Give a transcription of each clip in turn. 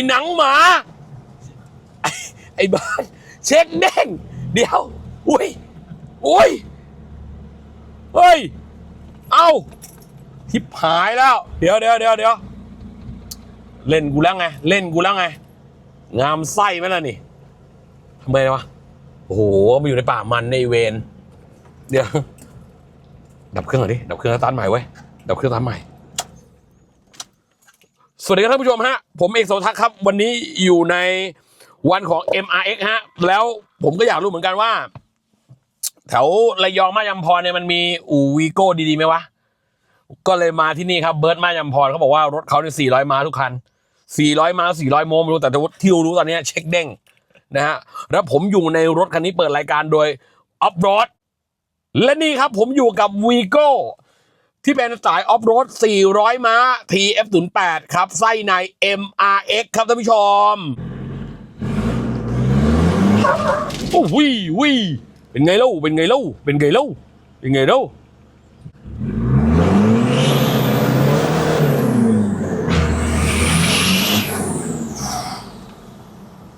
อ้หนังหมา ไอ้บ้านเช็คเด้งเดี๋ยว อุ้ยอุ้ยเฮ้ย เอ้าทิพหายแล้ว เดี๋ยวเดี๋ยวเดี๋ยวเดี๋ยวเล่นกูแล้วไง เล่นกูแล้วไง งามไส้ไหมล่ะนี่ทำไมวะโอ้โหมาอยู่ในป่ามันในเวนเดี๋ยวดับเครื่องหน่อยดิดับเครื่องแล้วตันใหม่ไว้ยดับเครื่องตันใหม่ วัสดีครับท่านผู้ชมฮะ ผมเอกโสทักครับ วันนี้อยู่ในวันของ MRX ฮะ แล้วผมก็อยากรู้เหมือนกันว่า แถวระยองมาจำพรเนี่ยมันมีอูวีโก้ดีๆไหมวะ ก็เลยมาที่นี่ครับเบิร์ดมาจำพรเขาบอกว่ารถเขาเนี่ย400 ม้าทุกคัน 400 ม้า 400 โมไม่รู้แต่ที่รู้ตอนนี้เช็คเด้งนะฮะ แล้วผมอยู่ในรถคันนี้เปิดรายการโดยออฟโรดและนี่ครับผมอยู่กับวีโก้ ที่เป็นสายออฟโรด 400 ม้า TF08 ครับ ไส้ใน MRX ครับท่านผู้ชมโอ้วิวิเป็นไงเล่าเป็นไงเล่าเป็นไงเล่าเป็นไงเล่า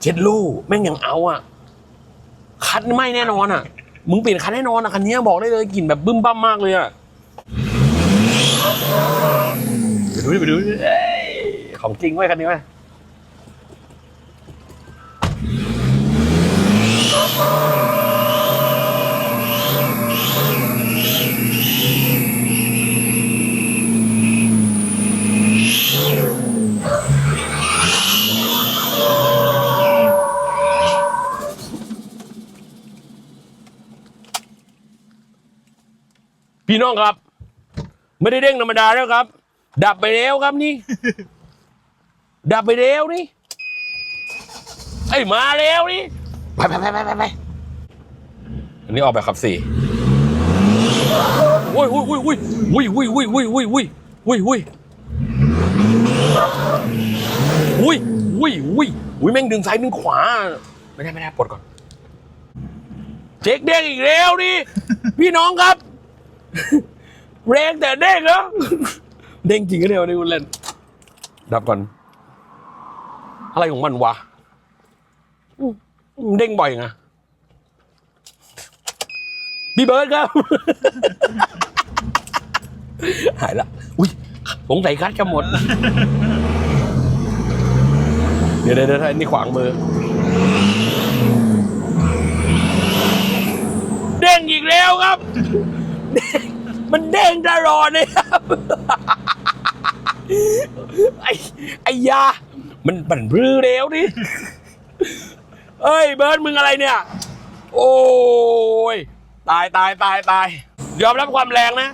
เจ็ดลูแม่งยังเอาอะ คันไม่แน่นอนอะ มึงเปลี่ยนคันแน่นอนอะ คันนี้บอกได้เลยกลิ่นแบบบึ้มบ้ามมากเลยอะ ไปดูดิไปดูดิเอ้ยของจริงไว้ยคันนี้ไว้ยพี่น้องครับ ไม่ได้เด้งธรรมดาแล้วครับ ดับไปแล้วครับนี่ ดับไปแล้วนี่ไอ้ยมาแล้วนี่ไปไปไปไปไปไปอันนี้ออกแบบขับสี่อุ้ยอุ้ยอุ้ยอุ้ยอุ้ยอุ้ยอุ้ยอุ้ยอุ้ยอุ้ยอุ้ยอุ้ยอุ้ยอุ้ยอุ้ยอุ้ยแม่งดึงซ้ายดึงขวา ไม่ได้ไม่ได้ปลดก่อนเช็คเด้งอีกแล้วนี่พี่น้องครับ แรงแต่เด้งเหรอเด้งจริงก็เดียวนี่คุณเล่น ดับก่อน อะไรของมันวะอืมมันเด้งบ่อยไงพี่เบิร์ดครับ หายละ อุ้ยสงสัยคัดจะหมด เดี๋ยวเดี๋ยวเดี๋ยวนี่ขวางมือ เด้งอีกแล้วครับ มันเด้งตลอดเลยครับไอ้ไอ้ยา มันบั่นรื้อเร็วดิเอ้ยเบิร์ดมึงอะไรเนี่ย โอ้ยตายตายตายตายยอมรับความแรงนะ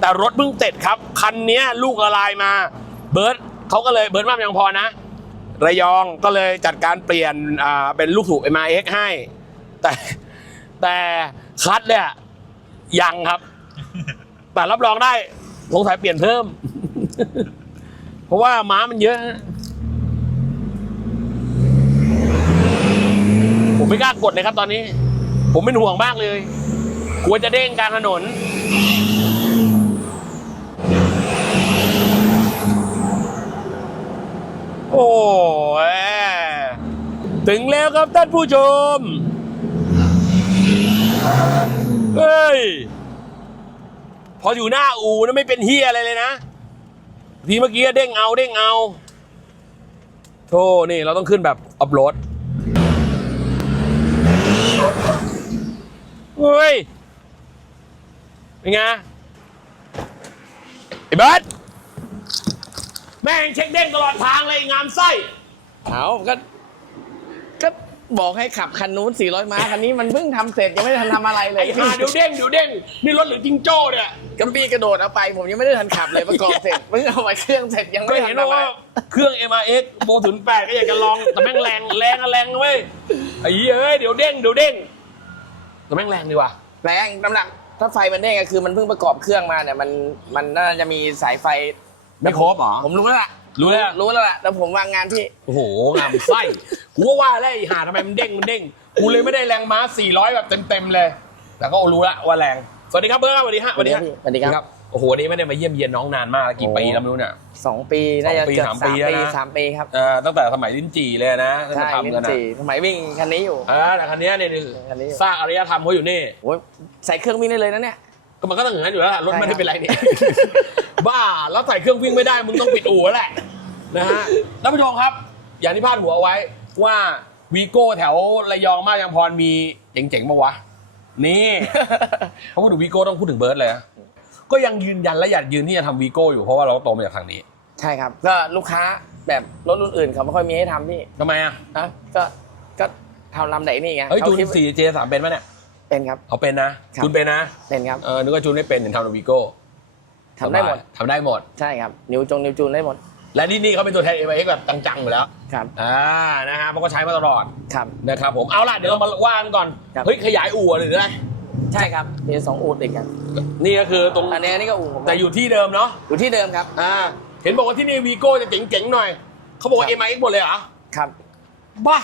แต่รถเพิ่งเสร็จครับ คันนี้ลูกละลายมา เบิร์ดเขาก็เลยเบิร์ดมากยังพอนะ ระยองก็เลยจัดการเปลี่ยนอ่าเป็นลูกสูบ MIX ให้ แต่แต่คัดเนี่ยยังครับ แต่รับรองได้สงสัยเปลี่ยนเพิ่ม เพราะว่าม้ามันเยอะ ผมไม่กล้ากดเลยครับตอนนี้ ผมเป็นห่วงมากเลย กลัวจะเด้งกลางถนน โอ้ยถึงแล้วครับท่านผู้ชม เฮ้ย พออยู่หน้าอู่นะไม่เป็นเฮียอะไรเลยนะ ทีเมื่อกี้เด้งเอาเด้งเอาโธ่นี่เราต้องขึ้นแบบอัพโหลดเฮ้ย เป็นไงไอ้เบิร์ดแม่งเช็คเด้งตลอดทางเลยงามไส้เอาก็ก็ บอกให้ขับคันนู้น400 ม้าคันนี้มันเพิ่งทำเสร็จยังไม่ได้ทันทำอะไรเลไอ้ยห่าเดี๋ยวเด้งเดี๋ยวเด้งนี่รถหรือจิงโจ้เนี่ยก็พี่กระโดดเอาไป ผมยังไม่ได้ทันขับเลยประกอบเสร็จเพิ่งเอาไปเครื่องเสร็จยังก็ไม่ทัเห็นนทำอะไรว่าเครื่อง MRX โบถึงแปดก็อยากจะลอง แต่แม่งแรงแรงอะแรงนะเว้ยไอ้เหี้ยเอ้ยเดี๋ยวเด้งเดี๋ยวเด้งแต่แม่งแรงดีว่ะแรงน้ำหนักถ้าไฟมันเด้งก็คือมันเพิ่งประกอบเครื่องมาเนี่ยมันมันน่าจะมีสายไฟ ไม่ครบเหรอ ผมรู้แล้วล่ะ รู้แล้วรู้แล้วล่ะแต่ผมวางงานพี่ โอ้โหงามไส้กูก็ว่าแล้วไอ้ห่าทำไมมันเด้งมันเด้งกูเลยไม่ได้แรงม้า 400 แบบเต็มๆเลย แต่ก็รู้ละว่าแรง สวัสดีครับเบิร์ดสวัสดีฮะสวัสดีครับสวัสดีครับ โอ้โหวันนี้ไม่ได้มาเยี่ยมเยียนน้องนานมากกี่ปีแล้วไม่รู้เนี่ย สองปีน่าจะสองปีเกือบสามสามปีปีแล้วนะ สามปีครับเอ่อตั้งแต่สมัยลิ้นจี่เลยนะที่ใช่มาทำลิ้กันนนะจี่สมัยวิ่งคันนี้อยู่ เออแต่คันนี้เนี่ยคันนี้อยู่สร้างอารยธรรมเขาอยู่นี่ โอ้ยใส่เครื่องวิ่งได้เลยนะเนี่ย ก็มันก็ต้องอย่างนั้นอยู่แล้วล่ะรถใช่ไม่ได้ครับเป็นไรนี่บ้าแล้วใส่เครื่องวิ่งไม่ได้ มึงต้องปิดอู่แล้วแหละนะฮะท่านผู้ชมครับ อย่างที่พาดหัวเอาไว้ว่าวีโก้แถวระยองมายังพรมีเจ๋งๆปะวะ นี่เขาพูดถึงวีโก้ต้องพูดถึงเบิร์ดเลยนะก็ยังยืนยันและอยากยืนที่จะทำวีโก้อยู่เพราะว่าเราก็โตมาจากทางนี้ใช่ครับ ก็ลูกค้าแบบรถรุ่นอื่นเขาไม่ค่อยมีให้ทำพี่ทำไมอะ นะก็ก็ทำลำไหนนี่ไงเฮ้ยเขาจูนคิด สี่เจสามเป็นไหมเนี่ย เป็นครับ เอาเป็นนะ ครับจูนเป็นนะ เป็นครับเออนึกว่าจูนไม่เป็นถึงทำในวีโก้ทำได้หมด ทำได้หมด ใช่ครับ นิวจงนิวจูนได้หมด และนี่นี่เขาเป็นตัวแทนเอ็มไอแบบจังๆอยู่แล้ว ครับ อ่า นะฮะเพราะก็ใช้มาตลอดครับ นะครับผม เอาล่ะ เดี๋ยวเรามาว่ากันก่อน ครับ เฮ้ย ขยายอู่หรือไงใช่ครับมีสองอูดติดกันนี่ก็คือตรง อันนี้อันนี้ก็อู่ผมแต่อยู่ที่เดิมเนาะ อยู่ที่เดิมครับ อ่า เห็นบอกว่าที่นี่วีโก้จะเจ๋งๆหน่อย เขาบอกว่าคเอ็รับมไอหมดเลยเหรอ ครับ บ้า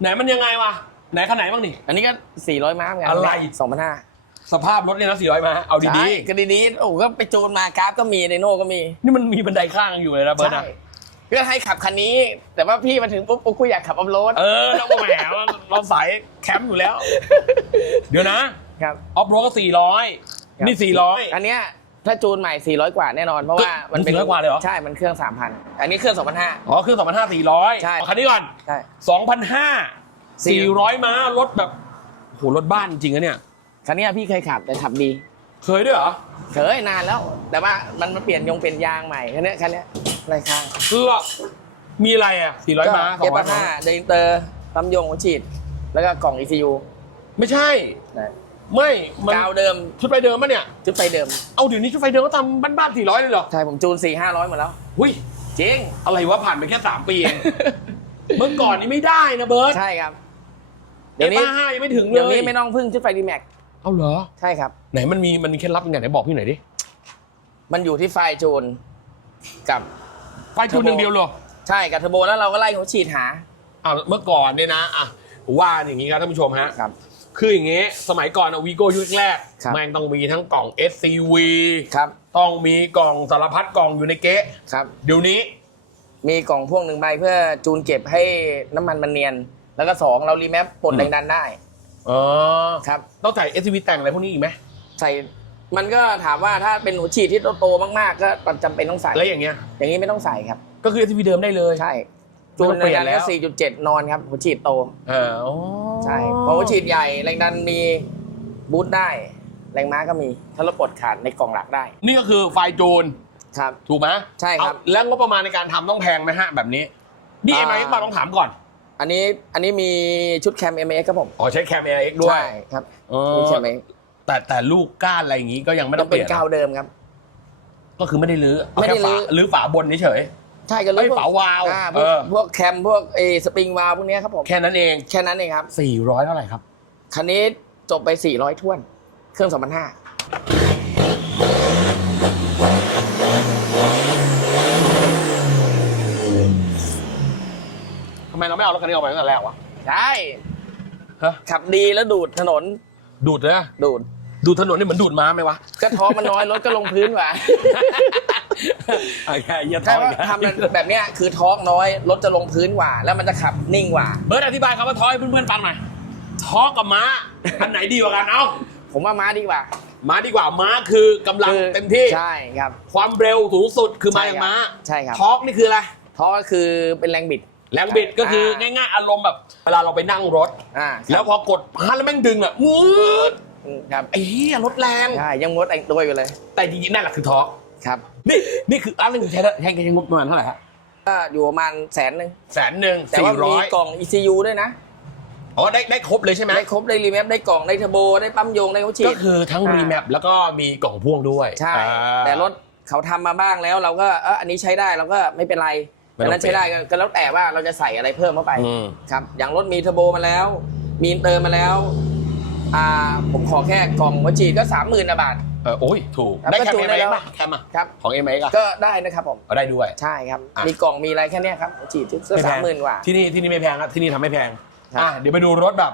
ไหนมันยังไงวะ ไหนขนาดไหนบ้างนี่ อันนี้ก็ 400 ม้าเหมือนกัอะไร สองพันห้าสภาพรถเนี่ยนะสี่ร้อยมา เอาดีก็ดีๆโอ้ก็ไปโจนมากราฟก็มีในโน่ก็มี ๆ นี่มันมีบันไดข้างอยู่เลยนะเบิร์ดใช่นะเพื่อให้ขับคันนี้ แต่ว่าพี่มาถึงปุ๊บปุ๊บกูอยากขับออฟโรดเออเราก็แหมเราสายแคมป์อยู่แล้ว เดี๋ยวนะ ครับ ออฟโรดก็สี่ร้อยครับ นี่สี่ร้อย อันเนี้ยถ้าจูนใหม่ 400 กว่าแน่นอนเพราะว่ามัมันนเป็น400กว่าเลยเหรอ ใช่ มันเครื่อง 3,000 อันนี้เครื่อง 2,500 อ๋อเครื่องสองพันห้าสี่ร้อยใช่คันนี้ก่อนใช่ สองพันห้า สี่สี่ร้อยม้ารถแบบโหรถบ้านจริงอะเนี่ย คันเนี้ยพี่เคยขับแต่ขับดี เคยด้วยเหรอ เคยนานแล้ว แต่ว่ามันมาเปลี่ยนยงเปลี่ยนยางใหม่คันเนี้ยคันเนี้ยไรข้างเพื่อมีอะไรอะสี่ร้อยม้าสอเองฟร้อยม้าห้าเดนเตอร์ปั๊มยงหัวฉีด แล้วก็กล่อง ECU ไม่ใช่นะไม่มันกาวเดิมชุดไฟเดิมปะเนี่ยชุดไฟเดิม เอาเดี๋ยวนี้ชุดไฟเดิมก็ทำบ้านๆสี่ร้อยเลยเหรอ ใช่ ผมจูน 4 500หมดแล้วหุ้ยจริง อะไรวะผ่านไปแค่สามปีเองเมื่อก่อนนี้ไม่ได้นะเบิร์ตใช่ครับ เดี๋เดี๋ยยววนี้นี้ ห้ายังไม่ถึงเลเดี๋ยวยนี้ไม่ต้องพึ่งชุดไฟดีแม็กเอาเหรอ ใช่ครับ ไหนมันมีมันมีเคล็ดลับยังไงไหนบอกพี่หน่อยดิ มันอยู่ที่ไฟจูนกับไฟจูนหนึ่งเดียวเหรอใช่กับเทอร์โบแล้วเราก็ไล่หัวฉีดหาอ่าเมื่อก่อนเนี่ยนะอะว่าอย่างงี้ครับท่านผู้ชมฮะ ครับ คืออย่างเงี้ยสมัยก่อนอะวีโก้ยุคแรกครับ แม่งต้องมีทั้งกล่อง SCV ครับต้องมีกล่องสารพัดกล่องอยู่ในเก๊ะครับ เดี๋ยวนี้ มีกล่องพ่วงหนึ่งใบเพื่อจูนเก็บให้น้ำมันมันเนียน แล้วก็สองเรารีแมปปลดอืมแรงดันได้อ๋อครับ ต้องใส่ SCV แต่งอะไรพวกนี้อีกไหมใส่มันก็ถามว่าถ้าเป็นหัวฉีดที่โตๆมากๆ ก็จำเป็นต้องใส่แล้วอย่างเงี้ย อย่างนี้ไม่ต้องใส่ครับ ก็คือ SCV เดิมได้เลยใช่ไม่จูต้นองเปลี่แรยงนดันแล้ก็ว4.7นอนครับหัวฉีดโตอ่าอ๋อใช่เพราะหัวฉีดใหญ่แรงดันมีบูทได้ แรงม้าก็มีถ้าเราปลดขาดในกล่องหลักได้ นี่ก็คือไฟจูนครับ ถูกไหมใช่ครับ เอาแล้วงบประมาณในการทำต้องแพงไหมฮะแบบนี้นี่อ่าเอ็มไอมาต้องถามก่อน อันนี้อันนี้มีชุดแคม m อ x ครับผมอ๋อใช้แคม AX ด้วย ใช่ครับอ๋อมีแคม x แต่แต่ลูกก้านอะไรอย่างงี้ก็ยังไม่ต้ยัองงเปเป็นลี่ยน กาวเดิมครับ ก็คือไม่ได้รื้อเอาไม่ได้แค่ฝารื้อรื้อฝาบนเฉย ใช่กันๆไม่พวกฝาวาล์วอ่าพเอวกอพวกแคมพวกเอสปริงวาล์วพวกเนี้ยครับผมแค่นั้นเอง แค่นั้นเองครับ400 เท่าไหร่ครับ คันนี้จบไป 400ท้วน เครื่อง2005 ไมเราไม่เอารถคันนี้ออกไปตั้งแต่แรกวะ ใช่ฮะ ขับดีแล้วดูดถนนดูดนะดูด ดูดถนนนี่เหมือนดูดม้าไหมวะก็ท้องมันน้อย รถก็ลงพื้นกว่าไอ้แค่เหี้ยใช่ท้องว่าอีกแล้วทำแบบเนี้ยคือท้องน้อย รถจะลงพื้นกว่า แล้วมันจะขับนิ่งกว่า เบิร์ดอธิบายคำว่าท้อให้เพื่อนๆฟังหน่อยท้อกับม้าอันไหนดีกว่ากันเอ้าผมว่าม้าดีกว่าม้าดีกว่าม้าคือกำลังคือเต็มที่ ใช่ครับ ความเร็วสูงสุดคือมาอย่างม้าใช่ครับท็อกนี่คืออะไร ท้องก็คือเป็นแรงบิด แรงบิดก็คืออ่าง่ายๆ อารมณ์แบบเวลาเราไปนั่งรถ อ่าแล้วพอกดพันแล้วแม่งดึงอะงืดอืมครับไอ้เหี้ยรถแรง ใช่ยังมดแต่งตัวอยู่เลย แต่จริงๆนั่นแหละคือท็อกครับนี่นี่คืออันนึงใช้ได้ใช้ใช้งบประมาณเท่าไหร่ฮะก็อยู่ประมาณแสนหนึ่งแสนหนึ่งแต่สี่ว่าร้มีอยกล่อง ECU ด้วยนะอ๋อได้ได้ครบเลยใช่ไหมได้ครบได้รีแมปได้กล่องได้เทอร์โบได้ปั๊มยงได้หัวฉีก็ดคือทั้งอ่ารีแมปแล้วก็มีกล่องพ่วงด้วยใช่อ่าแต่รถเขาทำมาบ้างแล้วเราก็เอออันนี้ใช้ได้เราก็ไม่เป็นไร ไม่อัต้องนนั้นใช้ได้ก็ก็แล้วแต่ว่าเราจะใส่อะไรเพิ่มเข้าไปอืมครับ อย่างรถมีเทอร์โบมาแล้ว มีอินเตอร์มาแล้ว อ่าผมขอแค่กล่องหัวฉีดก็สามหมื่นบาทเออโอ้ยถูกครับได้ก็แคมจูนเอ็มได้เอ็แล้วป่ะแคมอะครับของเอ็มเอ็กอะก็ได้นะครับผมเอาได้ด้วยใช่ครับอะมีกล่องมีอะไรแค่เนี้ยครับหัวฉีดก็ไแพสามงหมื่นกว่าที่นี่ที่นี่ไม่แพงครับที่นี่ทำไม่แพงครับอะเดี๋ยวไปดูรถแบบ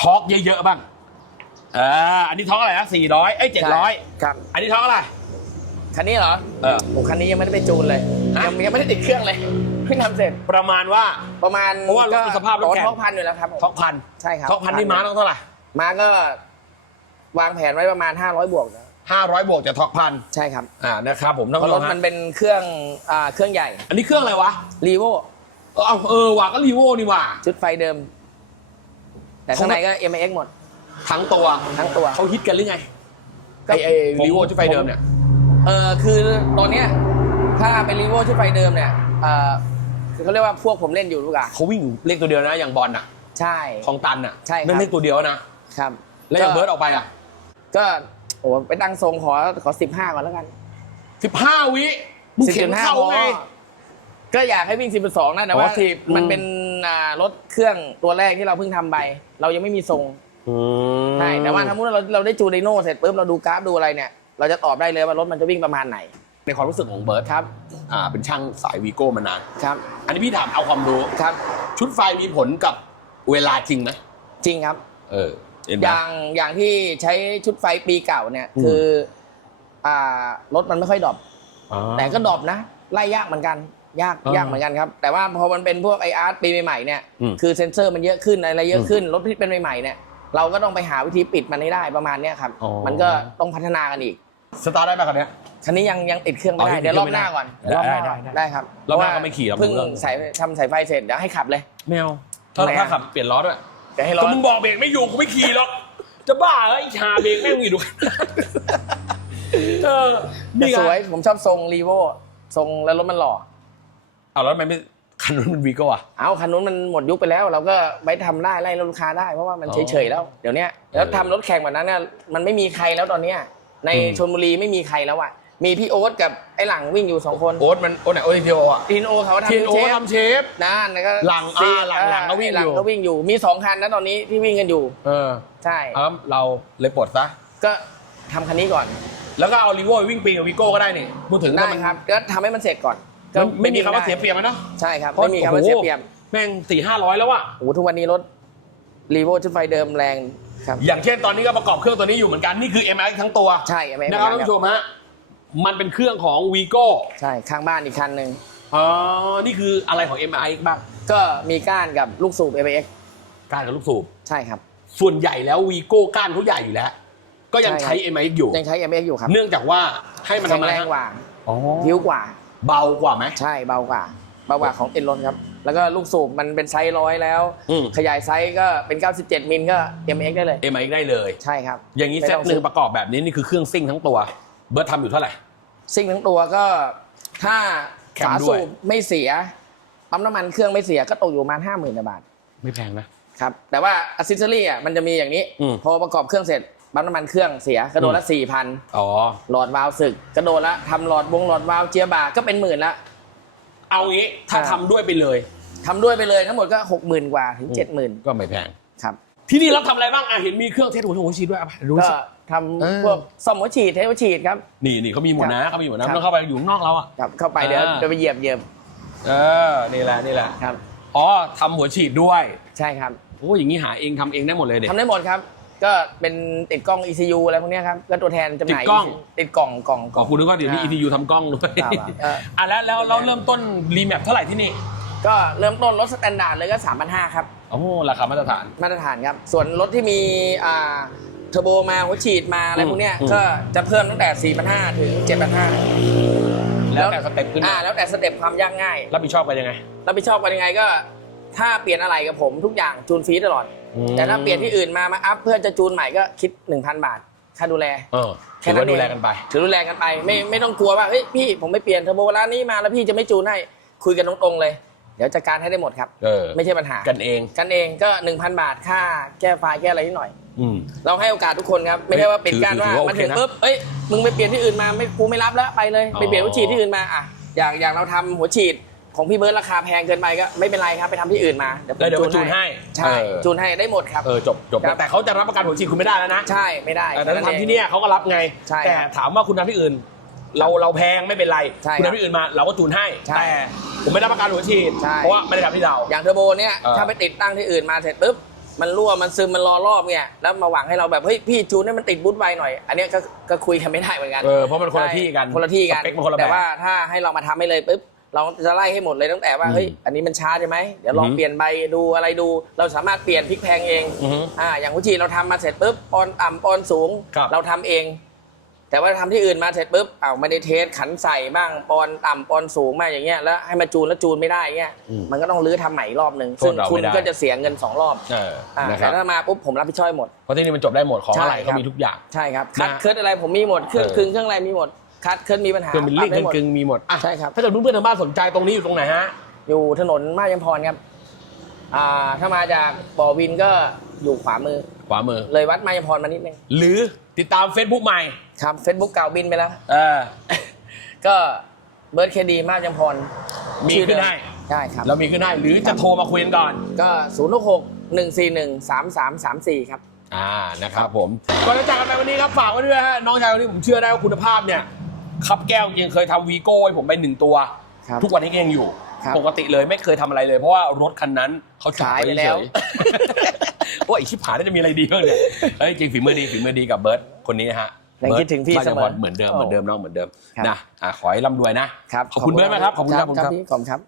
ทอร์กเยอะๆบ้างอ่าอันนี้ทอร์กอะไรนะสี่ร้อยเอ้ยเจ็ดร้อยครับอันนี้ทอร์กอะไร คันนี้เหรอเออ โอ้คันนี้ยังไม่ได้ไปจูนเลย ฮะ ยังยังไม่ได้ติดเครื่องเลยเพิ่งทำเสร็จ ประมาณว่า ประมาณเพราะว่ารถมันสภาพรถแข่งท้องพันอยู่แล้วครับผมท็อกพันใช่ครับท็อกพันนี่ม้าต้องเท่าไหร่ม้าก็ วางแผนไว้ประมาณ 500 บวกนะห้าร้อยบวกจากท็อกพันใช่ครับอ่านะครับผมท่านเพราะผู้ชรมถฮะมันเป็นเครื่องอ่าเครื่องใหญ่อันนี้เครื่องอะไรวะรีโวเออเอาเออว่ะก็รีโวนี่ว่ะ ชุดไฟเดิม แต่ข้างในก็ m x หมดทั้งตัว ทั้งตัว เขาฮิตกันหรือไง ก็ไอไอผมรีโวชุดไฟเดิมเนี่ย เออคือตอนเนี้ยถ้าเป็นรีโวชุดไฟเดิมเนี่ยเออคือเขาเรียกว่าพวกผมเล่นอยู่ลูกอะเขาวิ่งเลขตัวเดียวนะอย่างบอลน่ะใช่ คลองตันน่ะใช่ครับ นั่นเลขตัวเดียวนะครับ แล้วอย่างก็เบิร์ดออกไปอะก็โอ้ไปตั้งทรงขอขอสิบห้าก่อนแล้วกันสิบห้าวิมึงเข็นเข้าไง ก็อยากให้วิ่งสิบสองนะแต่อ๋อว่า10 มันอืมเป็นอ่ารถเครื่องตัวแรกที่เราเพิ่งทำไป เรายังไม่มีทรง ใช่ แต่ว่าถ้ามุติเราเราได้จูไดโน่เสร็จปุ๊บเราดูกราฟดูอะไรเนี่ย เราจะตอบได้เลยว่ารถมันจะวิ่งประมาณไหน ในความรู้สึกของเบิร์ดครับ อ่า เป็นช่างสายวีโก้มานาน ครับ อันนี้พี่ถามเอาความรู้ ครับ ชุดไฟมีผลกับเวลาจริงไหมจริงครับ เออเห็นไหม อย่างอย่างที่ใช้ชุดไฟปีเก่าเนี่ย อืม คือ อ่ารถมันไม่ค่อยดรอปอ๋อแต่ก็ดรอปนะ ไล่ยากเหมือนกัน ยากอ่ายยากเหมือนกันครับ แต่ว่าพอมันเป็นพวกไออาร์ตปีใหม่ๆเนี่ย อืม คือเซนเซอร์มันเยอะขึ้นอะไรเยอะขึ้น รถที่เป็นใหม่ๆเนี่ย เราก็ต้องไปหาวิธีปิดมันให้ได้ประมาณเนี้ยครับ อ๋อ มันก็ต้องพัฒนากันอีก สตาร์ทได้ไหมคันเนี้ย คันนี้ยังยังติดเครื่องไม่อ๋อได้ยังติดเดี๋ยวรอบเครื่หองน้าไม่ได้ก่อนเดี๋ยวรอบหน้าได้ก่อนได้ ได้ครับรอบหน้าเพะว่ก็ไม่ขี่หรอกเพิ่งผมเริ่มใส่ทำสายไฟเสร็จเดี๋ยวให้ขับเลย แมวถ้าทำไมอะ ถ้าขับเปลี่ยนล้อด้วยเดี๋ยวให้ร้อก็นมึงบอกเบรกไม่อยู่กูไม่ขี่หรอก จะบ้าเหรอไอ้ชาเบรกแม่งอยู่ดูเออแต่นี่ไงสวยผมชอบทรงรีโวทรงแล้วรถมันหล่อ เอาแล้วทำไมไม่คันนู้นมันวีโก้อะ เอาคันนู้นมันหมดยุคไปแล้ว เราก็ไปทำได้ไล่ลูกค้าได้เพราะว่ามันอ๋อ เฉยๆแล้ว เดี๋ยวเนี้ยแล้วทำรถแข่งแบบนั้นเนี่ยมันไม่มีใครแล้วตอนเนี้ย ในอืมชลบุรีไม่มีใครแล้วอะมีพี่โอ๊ตกับไอ้หลังวิ่งอยู่สองคนโอ๊ตมันโอ๊ตไหนโอ๊ตทีโออะทีนโอเขาทำทีนโอเชฟทำเชฟนั่นแล้วก็หลังอ่าหลังหลังก็วิ่งอยู่หลัก็วิ่งอยู่มีสองคันนะตอนนี้ที่วิ่งกันอยู่ เออใช่เอาแล้วเราเลยปลดซะก็ทำคันนี้ก่อน แล้วก็เอารีโวไปวิ่งปีกับวีโก้ก็ได้นี่พูดถึงได้ถ้ามันครับก็ทำให้มันเสร็จก่อนมันไม่มีวิ่งคำว่าด้เสียเปรียบอะเนาะใช่ครับไม่มีคำว่าเสียเปรียบโอ้โหแม่งสี่ห้าร้อยแล้วอะโอ้โหทุกวันนี้รถรีโวชุดไฟเดิมแรง ครับอย่างเช่นตอนนี้ก็ประกอบเครื่องตัวนี้อยู่เหมือนกันนี่คือ MX ทั้งตัวใช่ไม่นะครับท่านผู้ชมฮะมันเป็นเครื่องของวีโก้ใช่ข้างบ้านอีกคันหนึ่งอ๋อนี่คืออะไรของ MX บ้างก็มีก้านกับลูกสูบ ABX ก้านกับลูกสูบใช่ครับ ส่วนใหญ่แล้ววีโก้ก้านเขาใหญ่อยู่แล้ว ก็ยังใช่ใช้ MX อยู่ยังใช้ ABX อยู่ครับ เนื่องจากว่าให้มันแข็ทำงอะไรแรงฮะกว่าอ๋อพิ้วกว่า เบากว่าไหมใช่เบากว่า เบากว่าของเอ็นรถครับ แล้วก็ลูกสูบมันเป็นไซส์ร้อยแล้ว อืม ขยายไซส์ก็เป็น 97 มิลก็ MX ได้เลย MX ได้เลย ใช่ครับ อย่างนี้ไม่เซตต้องหนึ่งซื้อประกอบแบบนี้นี่คือเครื่องซิ่งทั้งตัว เบิร์ดทำอยู่เท่าไหร่ ซิ่งทั้งตัวก็ถ้าแข็งฝาด้สูวยบไม่เสียปั๊มน้ำมันเครื่องไม่เสียก็ตกอยู่ประมาณห้าหมื่นบาทไม่แพงนะ ครับแต่ว่าอัซซิสซอรี่อะมันจะมีอย่างนี้ อืม พอประกอบเครื่องเสร็จปั๊มน้ำมันเครื่องเสียกระโดดละสี่พันอ๋อ หลอดวาล์วสึกกระโดดละทำหลอดวงหลอดวาล์วเจียบาร์ก็เป็นหมื่นละ เอางี้ถ้าอ่าทำด้วยไปเลย ทำด้วยไปเลยทั้งหมดก็หกหมื่นกว่าถึงเจ็ดหมื่นก็ไม่แพง ครับ ที่นี่เราทำอะไรบ้างอะเห็นมีเครื่องเทสหัวหัวฉีดด้วยอะดูก็สิ ทเออำพวกซ่อมหัวฉีดเทสหัวฉีดครับ นี่นี่เขามีหมดนะเขามีหมดนะครับไม่ต้องเข้าไปอยู่ข้างนอกเราอะ ครับเข้าไปเดี๋ยวอ่า จะไปเหยียบเหยียบเออนี่แหละนี่แหละครับ อ๋อทำหัวฉีดด้วยใช่ครับโอ้อย่างนี้หาเองทำเองได้หมดเลยเด็กทำได้หมดครับ ก็เป็นติดกล้อง ECU อะไรพวกเนี้ยครับก็ตัวแทนจำหน่ายติดกล้อง ติดกล่องกล่องขอบคุณด้วยว่าเดี๋ยวนี้ อ่า ETU ทำกล้องด้วย ครับเออ อะแล้วแล้วเราเริ่มต้นรีแมปเท่าไหร่ที่นี่ ก็เริ่มต้นรถสแตนดาร์ดเลยก็ 3,500 ครับ โอ้ราคามาตรฐาน มาตรฐานครับ ส่วนรถที่มีอ่าเทอร์โบมาหัวฉีดมาอะไรอืมพวกเนี้ยอืม ก็จะเพิ่มตั้งแต่ 4,500 ถึง 7,500 แล้วแต่สเต็ปขึ้นอ่าแล้วแต่สเต็ปความยากง่ายรับผิดชอบกันยังไง รับผิดชอบกันยังไงก็ ถ้าเปลี่ยนอะไรกับผมทุกอย่างจูนฟรีตลอด แต่ถ้าเปลี่ยนที่อื่นมามาอัพเพื่อจะจูนใหม่ก็คิด 1,000 บาท ค่าดูแลเออแค่ถือนั้ว่านเองดูแลกันไป ถือดูแลกันไป ไม่ไม่ต้องกลัวว่าเฮ้ยพี่ผมไปเปลี่ยนเทอร์โบร้านนี้มาแล้วพี่จะไม่จูนให้คุยกันตรงๆเลย เดี๋ยวจัดการให้ได้หมดครับเออไม่ใช่ปัญหากันเองกันเองก็ 1,000 บาทค่าแก้ไฟล์แก้อะไรนิดหน่อยอืมเราให้โอกาสทุกคนครับไม่ใช่ว่าปิดการถือว่าถือว่ามาถึงโอเคนะปุ๊บเอ้ยมึงไปเปลี่ยนที่อื่นมาไม่กูไม่รับแล้วไปเลยอ๋อไปเปลี่ยนหัวฉีดที่อื่นมาอะอย่างอย่างเราทำหัวฉีด ของพี่เบิร์ดราคาแพงเกินไปก็ไม่เป็นไรครับไปทำที่อื่นมาเดี๋ยวผแล้วมเดี๋ยวมาจูนให้ใช่เออ จูนให้ได้หมดครับ เออจบจบครับ แต่เขาจะรับประกันหัวฉีดคุณไม่ได้แล้วนะใช่ไม่ได้ แต่ถ้าทำที่เนี่ยเขาก็รับไง ใช่แต่ครับถามว่าคุณทำที่อื่น เราเราแพงไม่เป็นไร ใช่คุณครับทำที่อื่นมาเราก็จูนให้ใช่แต่ผมไม่รับประกันหัวฉีดใช่ เพราะว่าไม่ได้ทำที่เรา อย่างเทอร์โบเนี่ยเออ ถ้าไปติดตั้งที่อื่นมาเสร็จปุ๊บมันรั่วมันซึมมันรอรอบเนี่ยแล้วมาหวังให้เราแบบเฮ้ยพี่จูนให้มันติดบูทไวหน่อย อันเนี้ยก็ก็คุยกันไม่ได้เหมือนกัน เออเพราะมันคนละที่กันใช่คนละที่กันสเปคมันคนละแบบแต่ว่าถ้าให้เรามาทำให้เลยปุ๊บ เราจะไล่ให้หมดเลยตั้งแต่ว่าอืมเฮ้ยอันนี้มันช้าใช่ไหมเดี๋ยวลองอือฮึเปลี่ยนใบดูอะไรดู เราสามารถเปลี่ยนพลิกแพลงเองอือฮึอ่าอย่างพุชีเราทำมาเสร็จปุ๊บปอนต่ำปอนสูงครับเราทำเอง แต่ว่าทำที่อื่นมาเสร็จปุ๊บอ้าวไม่ได้เทสขันใส่บ้างปอนต่ำปอนสูงมากอย่างเงี้ยแล้วให้มาจูนแล้วจูนไม่ได้เงี้ยอืมมันก็ต้องรื้อทำใหม่อีกรอบหนึ่งโทษซึ่งเราคุณไม่ได้ก็จะเสียเงินสองรอบเอออ่านะครัแต่บถ้ามาปุ๊บผมรับผิดชอบหมดเพราะที่นี่มันจบได้หมดของใช่อะไรครัก็บมีทุกอย่างใช่ครับคัดนะเคิร์ดอะไรผมมีหมดเครื่องเออกึ่งเครื่องอะไรมีหมด คัดเคิร์ดมีปัญหาเครื่องบินลิ่งปรับได้หมด กึ่งๆมีหมดอะใช่ครับ ถ้าเกิดเพื่อนๆทางบ้านสนใจตรงนี้อยู่ตรงไหนฮะ อยู่ถนนมายังพรครับ อ่า ถ้ามาจากบ่อวินก็อยู่ขวามือ ขวามือ เลยวัดมายังพรมานิดนึงหรือติดตาม Facebook ใหม่ครับเฟซบุ๊กเก่าบินไปแล้ว เออ ก็เบิร์ดเคดีมายังพรมีชื่อขึ้นเดิให้ ใช่ครับ เรามีขึ้นให้หรือจะโทรมาคุยกันก่อน ก็ศูนย์หกหนึ่งสี่หนึ่งสามสามสามสี่ครับ อ่านะครับผมก่อนจะจากกันไปวันนี้ครับฝากไว้ด้วยฮะน้องชายคนนี้ผมเชื่อได้ว่าคุณภาพเนี่ย คับแก้วจริงเคยทำวีโก้ให้ผมไปหนึ่งตัว ครับ ทุกวันนี้ก็ยังอยู่ ครับปกติเลยไม่เคยทำอะไรเลย เพราะว่ารถคันนั้นเขาจอดขายไว้ไปแล้วเฉยๆว่าไอชิบหายน่าจะมีอะไรดีบ้างเนี่ยเฮ้ยจริงฝีมือดีฝีมือดีกับเบิร์ตคนนี้นะฮะยังคิดถึงพี่บิร์ตเสมอราชพรเหมือนเดิมเหมือนเดิมน้องเหมือนเดิมครับนะอะขอให้ร่ำรวยนะครับขอบคุณเบิร์ตมากครับขอบคุณครับครับพี่ขอบคุณครับ